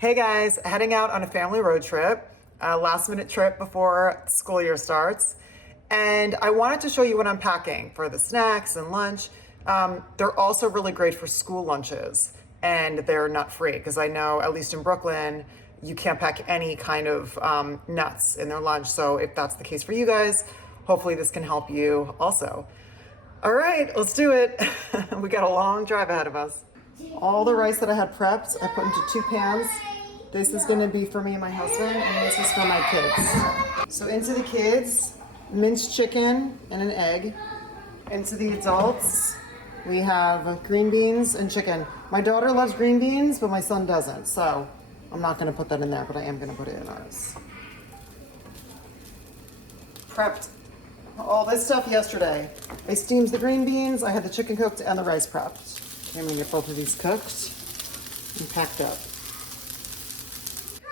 Hey guys, heading out on a family road trip, a last minute trip before school year starts. And I wanted to show you what I'm packing for the snacks and lunch. They're also really great for school lunches and they're nut free because I know at least in Brooklyn, you can't pack any kind of nuts in their lunch. So if that's the case for you guys, hopefully this can help you also. All right, let's do it. We got a long drive ahead of us. All the rice that I had prepped, I put into 2 pans. This is gonna be for me and my husband, and this is for my kids. So into the kids, minced chicken and an egg. Into the adults, we have green beans and chicken. My daughter loves green beans, but my son doesn't, so I'm not gonna put that in there, but I am gonna put it in ours. Prepped all this stuff yesterday. I steamed the green beans, I had the chicken cooked and the rice prepped. I'm gonna get both of these cooked and packed up.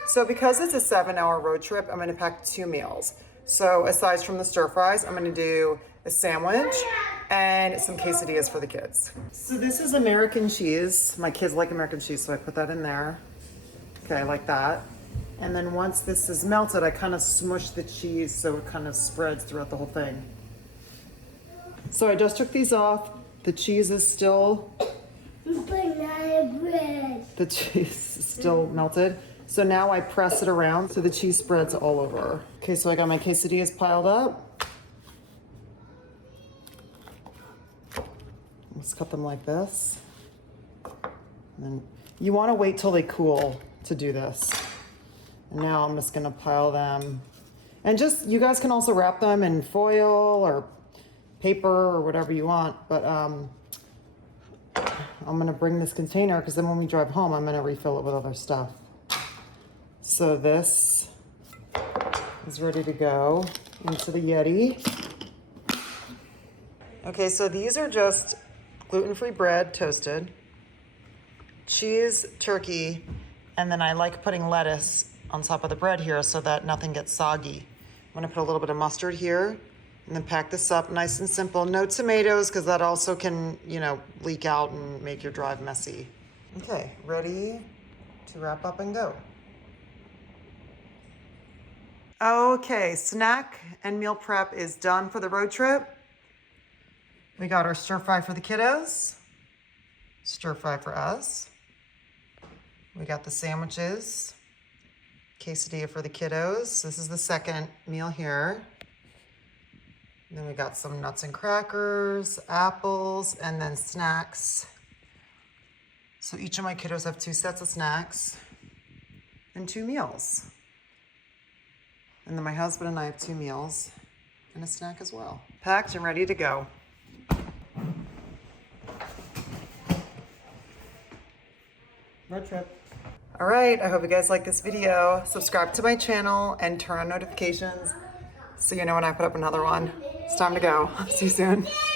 So because it's a 7-hour road trip, I'm gonna pack 2 meals. So aside from the stir fries, I'm gonna do a sandwich and some quesadillas for the kids. So this is American cheese. My kids like American cheese, so I put that in there. Okay, like that. And then once this is melted, I kind of smush the cheese so it kind of spreads throughout the whole thing. So I just took these off. The cheese is still... Banana bread. The cheese is still melted. So now I press it around so the cheese spreads all over. Okay, so I got my quesadillas piled up. Let's cut them like this. And then you want to wait till they cool to do this. And now I'm just gonna pile them. And just, you guys can also wrap them in foil or paper or whatever you want. But I'm gonna bring this container because then when we drive home, I'm gonna refill it with other stuff. So this is ready to go into the Yeti. Okay, so these are just gluten-free bread, toasted, cheese, turkey, and then I like putting lettuce on top of the bread here so that nothing gets soggy. I'm gonna put a little bit of mustard here and then pack this up nice and simple. No tomatoes, because that also can, leak out and make your drive messy. Okay, ready to wrap up and go. Okay, snack and meal prep is done for the road trip. We got our stir fry for the kiddos, stir fry for us. We got the sandwiches, quesadilla for the kiddos. This is the second meal here. And then we got some nuts and crackers, apples, and then snacks. So each of my kiddos have 2 sets of snacks and 2 meals. And then my husband and I have 2 meals and a snack as well. Packed and ready to go. Road trip. All right, I hope you guys like this video. Subscribe to my channel and turn on notifications so you know when I put up another one. It's time to go. See you soon.